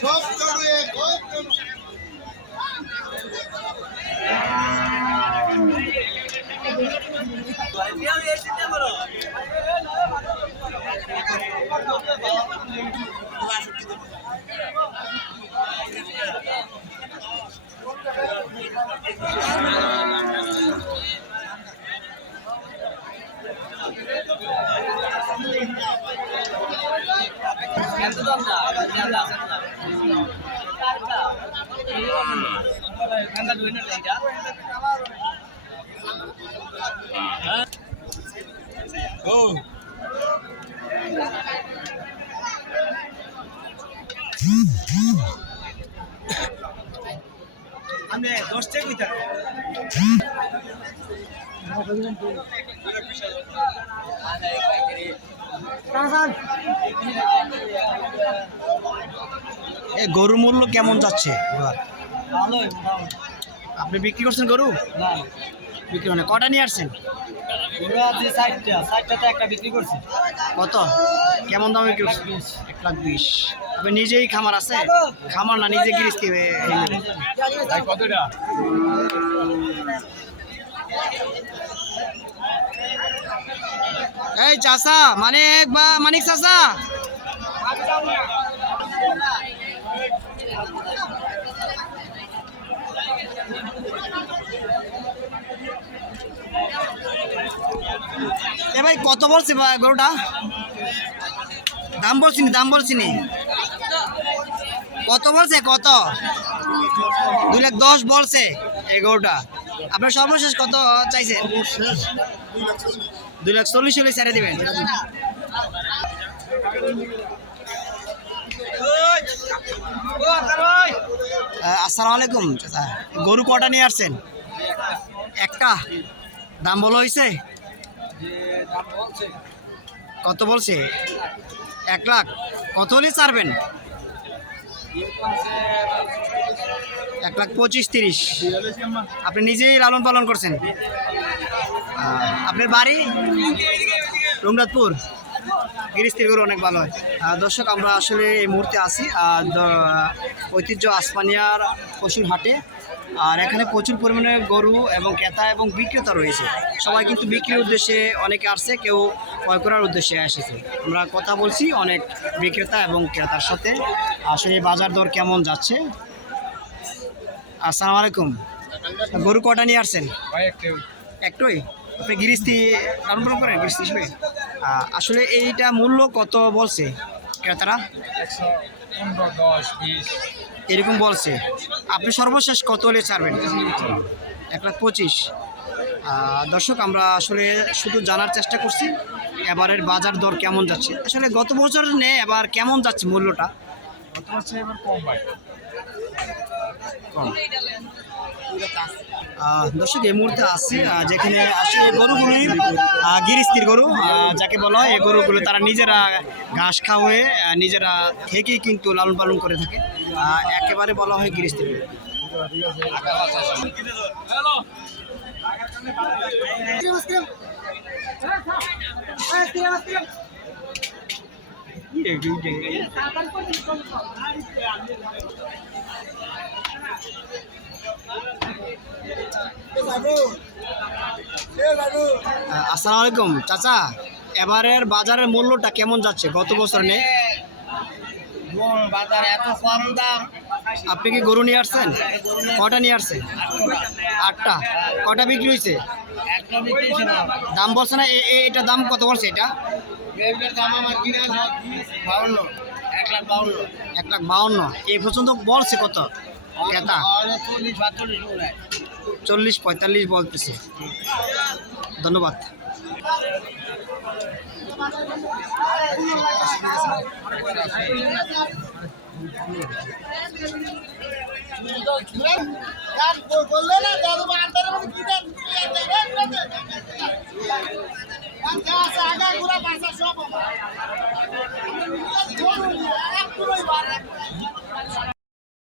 সব করে আমি দশটা কইতা এ গরুর মূল্য কেমন যাচ্ছে? এবার। আপনি বিক্রি করছেন গরু? বিক্রি মানে কটা নিয়ে আসছেন? গরু কত? কেমন দামে বিক্রি করছেন? এক লাখ বিশ। আপনি নিজেই খামার আছে? খামার না নিজে গিরিস্তি এই চাষা মানিক বা, মানিক চাষা এ ভাই, কত বলছে গরুটা? দাম বলছিনি দাম বলছিনি কত বলছে, কত? দুই লাখ দশ বলছে এই গরুটা। আপনার সর্বশেষ কত চাইছে দুই লাখ চল্লিশ। হলে ছেড়ে দেবেন। আসসালামু আলাইকুম চাচা। গরু কটা নিয়ে আসছেন? একটা। দাম বলো হয়েছে কত বলছে? এক লাখ। কত হলে ছাড়বেন? এক লাখ পঁচিশ, তিরিশ। আপনি নিজেই লালন পালন করছেন। আপনার বাড়ি? রঘুনাথপুর গিরিস্তির গরু অনেক ভালো হয়। দর্শক, আমরা আসলে এই মুহূর্তে আছি ঐতিহ্য আসমানিয়ার পশুর হাটে। আর এখানে প্রচুর পরিমাণে গরু এবং ক্রেতা এবং বিক্রেতা রয়েছে। সবাই কিন্তু বিক্রির উদ্দেশ্যে অনেকে আসছে, কেউ ক্রয় করার উদ্দেশ্যে এসেছে। আমরা কথা বলছি অনেক বিক্রেতা এবং ক্রেতার সাথে। আসলে বাজার দর কেমন যাচ্ছে? আসসালামু আলাইকুম। গরু কটা নিয়ে আসছেন? একটাই? আপনি গিরিস্তি পালন করেন গিরিস্তি হিসেবে? আসলে এইটা মূল্য কত বলছে ক্রেতারা? এরকম বলছে। আপনি সর্বশেষ কত হলে ছাড়বেন? এক লাখ পঁচিশ। দর্শক আমরা আসলে শুধু জানার চেষ্টা করছি এবারের বাজার দর কেমন যাচ্ছে? আসলে গত বছর নেই এবার কেমন যাচ্ছে মূল্যটা? কত হচ্ছে এবার কম কম দর্শক এই মুহূর্তে আছে যেখানে আসলে গরুগুলি গিরিস্তির গরু যাকে বলা হয় এই গরুগুলো তারা নিজেরা ঘাস খাওয়ে নিজেরা থেকেই কিন্তু লালন পালন করে থাকে। একেবারে বলা হয় গিরিস্তির গরু। আসসালামু আলাইকুম চাচা এবারের বাজারের মূল্যটা কেমন যাচ্ছে? গত বছর নেই। বাজার এত কম দাম। আপনি কি গরু নিয়ে আসছেন? কটা নিয়ে আসছেন? আটটা। কটা বিক্রি হয়েছে? দাম বলছে না এটা দাম কত বলছে এটা? এক লাখ বাউন্ন। এক লাখ বাউন্ন। এই পর্যন্ত বলছে কত? ক্রেতা চল্লিশ পঁয়তাল্লিশ বলতেছে। ধন্যবাদ। বললে না